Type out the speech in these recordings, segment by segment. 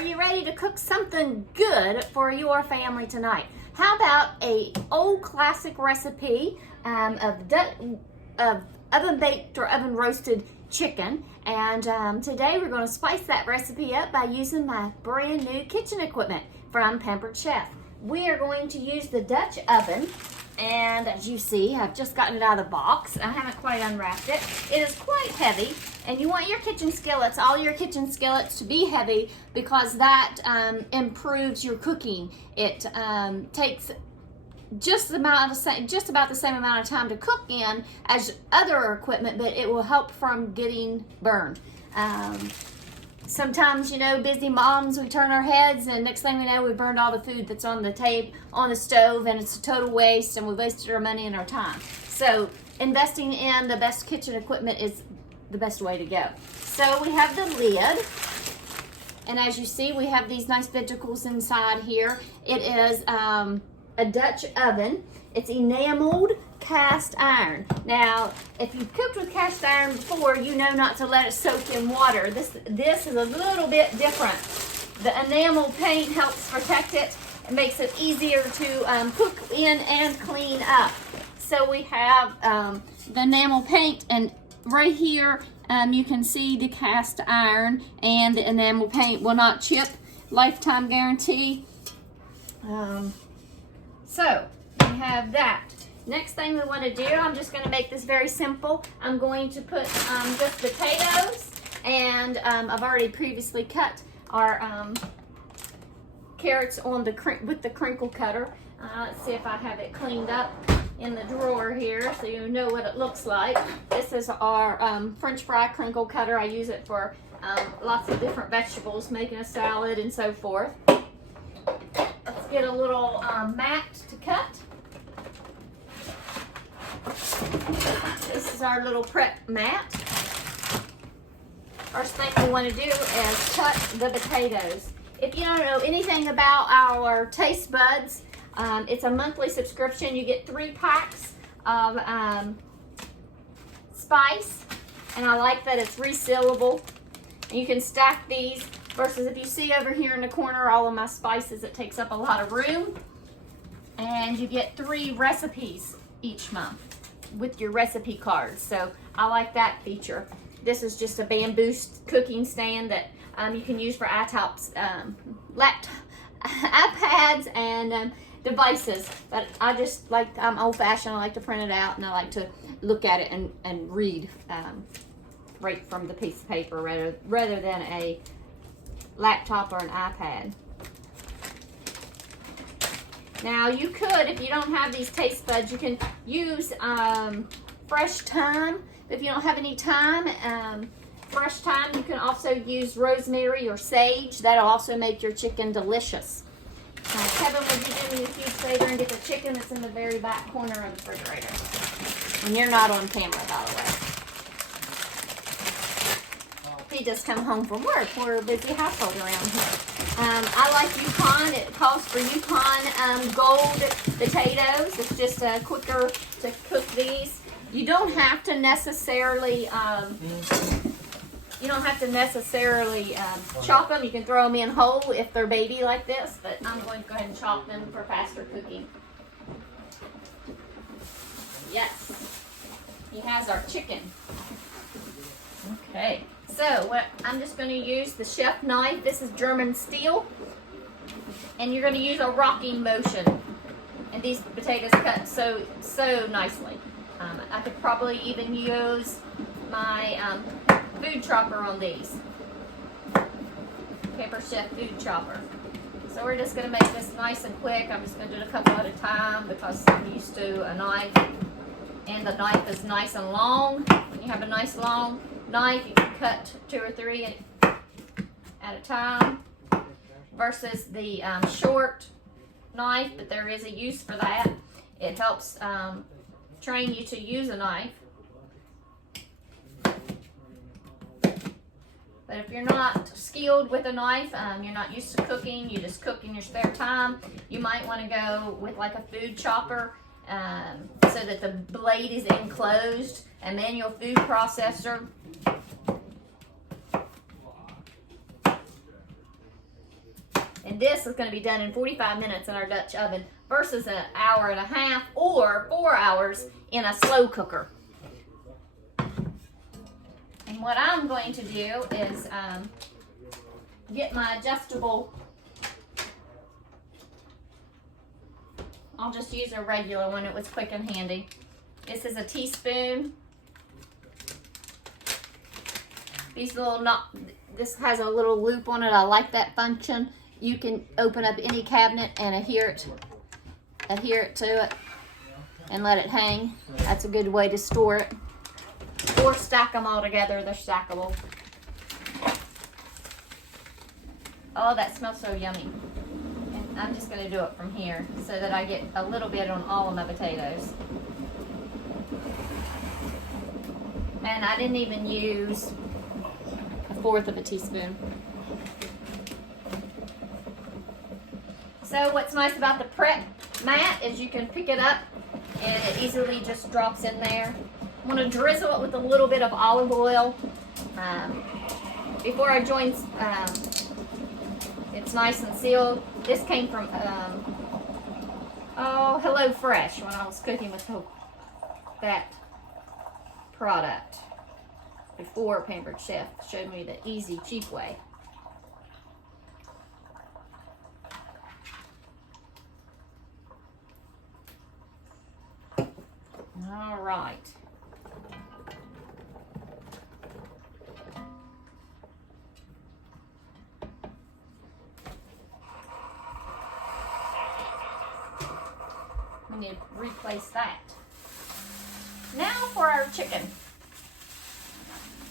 Are you ready to cook something good for your family tonight? How about a old classic recipe of oven baked or oven roasted chicken? And today we're going to spice that recipe up by using my brand new kitchen equipment from Pampered Chef. We are going to use the Dutch oven, and as you see, I've just gotten it out of the box. I haven't quite unwrapped it. It is quite heavy, and you want your kitchen skillets, all your kitchen skillets, to be heavy because that improves your cooking. It takes just about the same amount of time to cook in as other equipment, but it will help from getting burned. Sometimes, you know, busy moms, we turn our heads and next thing we know, we burned all the food that's on the stove, and it's a total waste, and we wasted our money and our time. So investing in the best kitchen equipment is the best way to go. So we have the lid, and as you see, we have these nice vegetables inside here. It is a Dutch oven. It's enameled cast iron. Now, if you've cooked with cast iron before, you know not to let it soak in water. This is a little bit different. The enamel paint helps protect it. It makes it easier to cook in and clean up. So we have the enamel paint, and right here you can see the cast iron, and the enamel paint will not chip. Lifetime guarantee. So we have that. Next thing we want to do, I'm just going to make this very simple. I'm going to put just potatoes, and I've already previously cut our carrots on with the crinkle cutter. Let's see if I have it cleaned up in the drawer here so you know what it looks like. This is our French fry crinkle cutter. I use it for lots of different vegetables, making a salad and so forth. Let's get a little mat to cut. This is our little prep mat. First thing we want to do is cut the potatoes. If you don't know anything about our taste buds, it's a monthly subscription. You get 3 packs of spice, and I like that it's resealable. And you can stack these versus if you see over here in the corner all of my spices, it takes up a lot of room. And you get 3 recipes each month with your recipe cards. So I like that feature. This is just a bamboo cooking stand that you can use for iPads and devices. But I just like, I'm old fashioned. I like to print it out, and I like to look at it and read right from the piece of paper rather than a laptop or an iPad. Now you could, if you don't have these taste buds, you can use fresh thyme. If you don't have any thyme, fresh thyme, you can also use rosemary or sage. That'll also make your chicken delicious. Kevin will be doing you a huge favor and get the chicken that's in the very back corner of the refrigerator. And you're not on camera, by the way. He just come home from work. We're a busy household around here. I like Yukon. It calls for Yukon Gold potatoes. It's just quicker to cook these. You don't have to necessarily chop them. You can throw them in whole if they're baby like this, but I'm going to go ahead and chop them for faster cooking. Yes, he has our chicken. Okay. So I'm just going to use the chef knife. This is German steel. And you're going to use a rocking motion. And these potatoes cut so nicely. I could probably even use my food chopper on these. Pampered Chef food chopper. So we're just going to make this nice and quick. I'm just going to do it a couple at a time because I'm used to a knife. And the knife is nice and long. When you have a nice long knife, you can cut 2 or 3 at a time versus the short knife, but there is a use for that. It helps train you to use a knife. But if you're not skilled with a knife, you're not used to cooking, you just cook in your spare time, you might want to go with like a food chopper so that the blade is enclosed, a manual food processor. And this is going to be done in 45 minutes in our Dutch oven versus an hour and a half or 4 hours in a slow cooker. And what I'm going to do is get my adjustable, I'll just use a regular one, it was quick and handy. This is a teaspoon. These little this has a little loop on it. I like that function. You can open up any cabinet and adhere it to it and let it hang. That's a good way to store it. Or stack them all together. They're stackable. Oh, that smells so yummy. And I'm just going to do it from here so that I get a little bit on all of my potatoes. And I didn't even use 1/4 of a teaspoon. So what's nice about the prep mat is you can pick it up and it easily just drops in there. I'm going to drizzle it with a little bit of olive oil. Before I joined, it's nice and sealed. This came from Hello Fresh when I was cooking with that product. Before Pampered Chef showed me the easy, cheap way. All right. We need to replace that. Now for our chicken.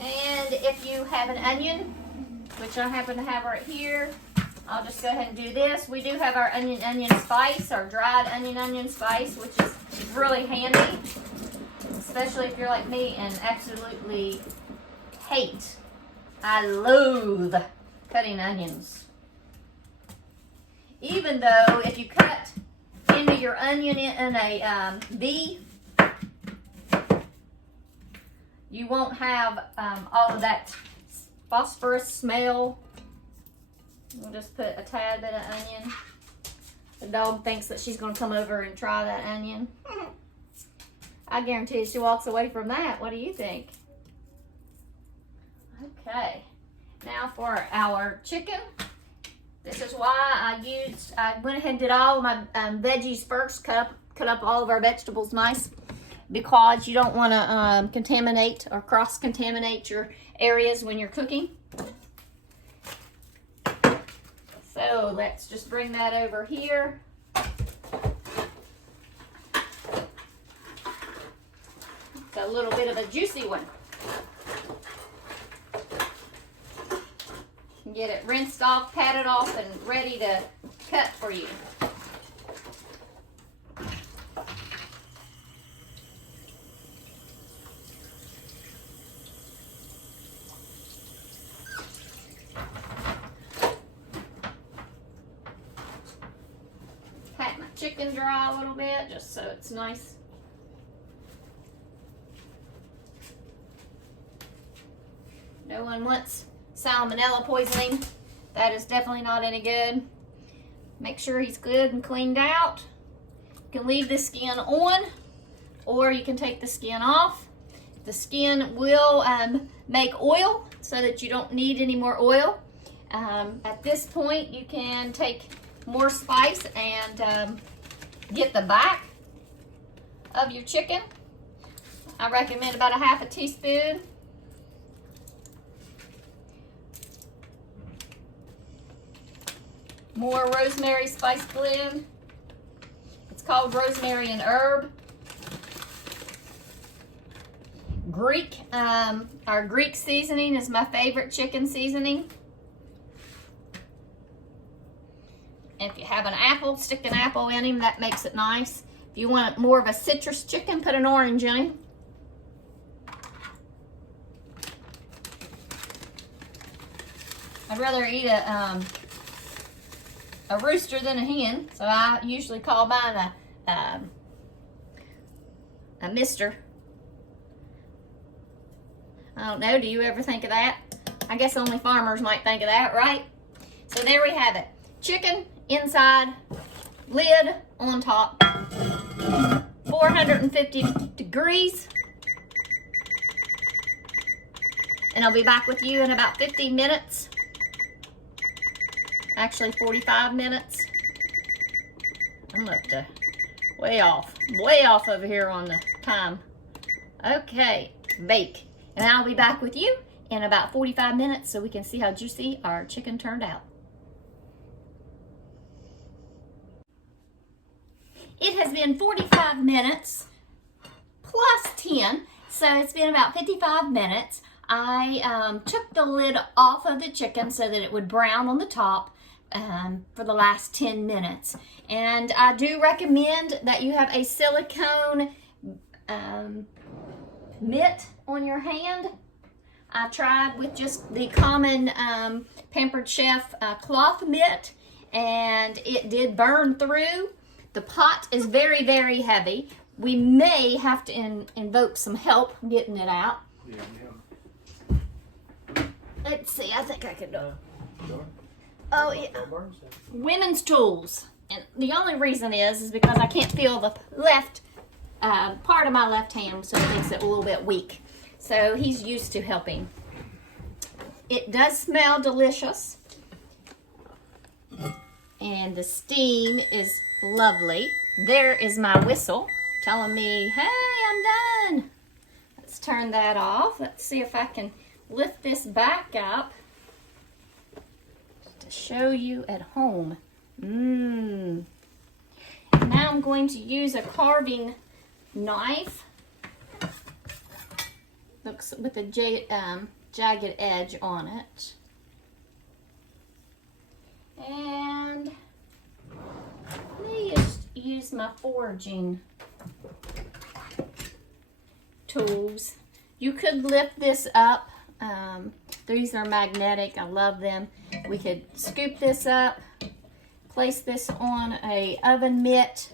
And if you have an onion, which I happen to have right here, I'll just go ahead and do this. We do have our onion spice, our dried onion spice, which is really handy, especially if you're like me and absolutely I loathe cutting onions. Even though if you cut into your onion in a V, you won't have all of that phosphorus smell. We'll just put a tad bit of onion. The dog thinks that she's going to come over and try that onion. I guarantee she walks away from that. What do you think? Okay. Now for our chicken. This is why I went ahead and did all of my veggies first. Cut up all of our vegetables nice, because you don't want to contaminate or cross-contaminate your areas when you're cooking. So let's just bring that over here. It's a little bit of a juicy one. Get it rinsed off, patted off, and ready to cut for you. Pat my chicken dry a little bit just so it's nice. No one wants salmonella poisoning. That is definitely not any good. Make sure he's good and cleaned out. You can leave the skin on, or you can take the skin off. The skin will make oil so that you don't need any more oil. At this point, you can take more spice and get the back of your chicken. I recommend about a 1/2 teaspoon. More rosemary spice blend. It's called rosemary and herb. Our Greek seasoning is my favorite chicken seasoning. If you have an apple, stick an apple in him. That makes it nice. If you want more of a citrus chicken, put an orange in him. I'd rather eat a rooster than a hen, so I usually call mine a mister. I don't know, do you ever think of that? I guess only farmers might think of that, right? So there we have it. chicken inside, lid on top, 450 degrees. And I'll be back with you in about 50 minutes. Actually, 45 minutes. I'm up to way off over here on the time. Okay, bake. And I'll be back with you in about 45 minutes so we can see how juicy our chicken turned out. It has been 45 minutes plus 10, so it's been about 55 minutes. I took the lid off of the chicken so that it would brown on the top for the last 10 minutes. And I do recommend that you have a silicone mitt on your hand. I tried with just the common Pampered Chef cloth mitt, and it did burn through. The pot is very, very heavy. We may have to invoke some help getting it out. Yeah. Let's see, I think I can do it. Oh, yeah. Women's tools. And the only reason is because I can't feel the left part of my left hand, so it makes it a little bit weak. So he's used to helping. It does smell delicious. And the steam is lovely. There is my whistle telling me, hey, I'm done. Let's turn that off. Let's see if I can lift this back up to show you at home. Now I'm going to use a carving knife. Looks with a jagged edge on it. And let me just use my foraging tools. You could lift this up. These are magnetic. I love them. We could scoop this up, place this on a oven mitt.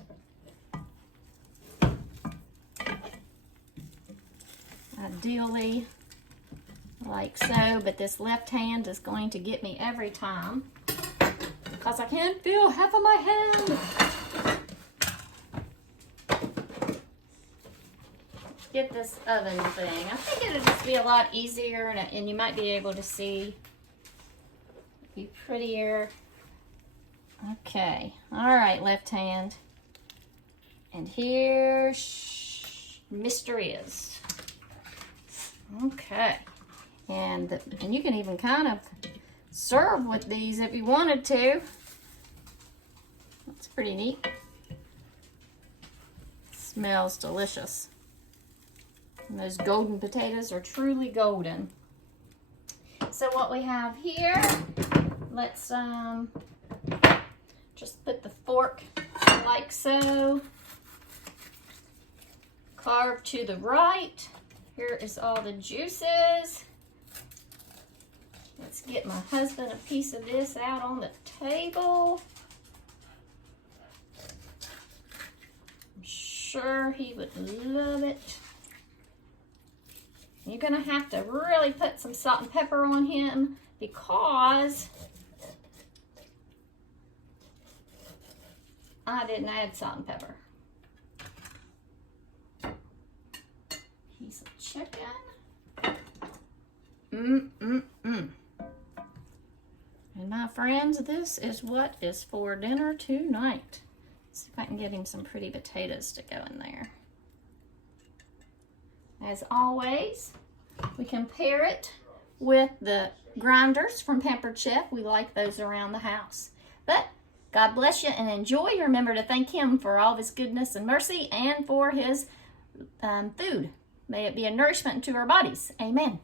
Ideally like so, but this left hand is going to get me every time because I can't feel half of my hand. Get this oven thing. I think it'll just be a lot easier, and you might be able to see. Be prettier. Okay. All right, left hand. And here Mr. is. Okay. And you can even kind of serve with these if you wanted to. That's pretty neat. Smells delicious. And those golden potatoes are truly golden. So what we have here, let's just put the fork like so. Carve to the right. Here is all the juices. Let's get my husband a piece of this out on the table. I'm sure he would love it. You're gonna have to really put some salt and pepper on him because I didn't add salt and pepper. Piece of chicken. And my friends, this is what is for dinner tonight. Let's see if I can get him some pretty potatoes to go in there. As always, we can pair it with the grinders from Pampered Chef. We like those around the house. But God bless you and enjoy. Remember to thank Him for all of His goodness and mercy and for His food. May it be a nourishment to our bodies. Amen.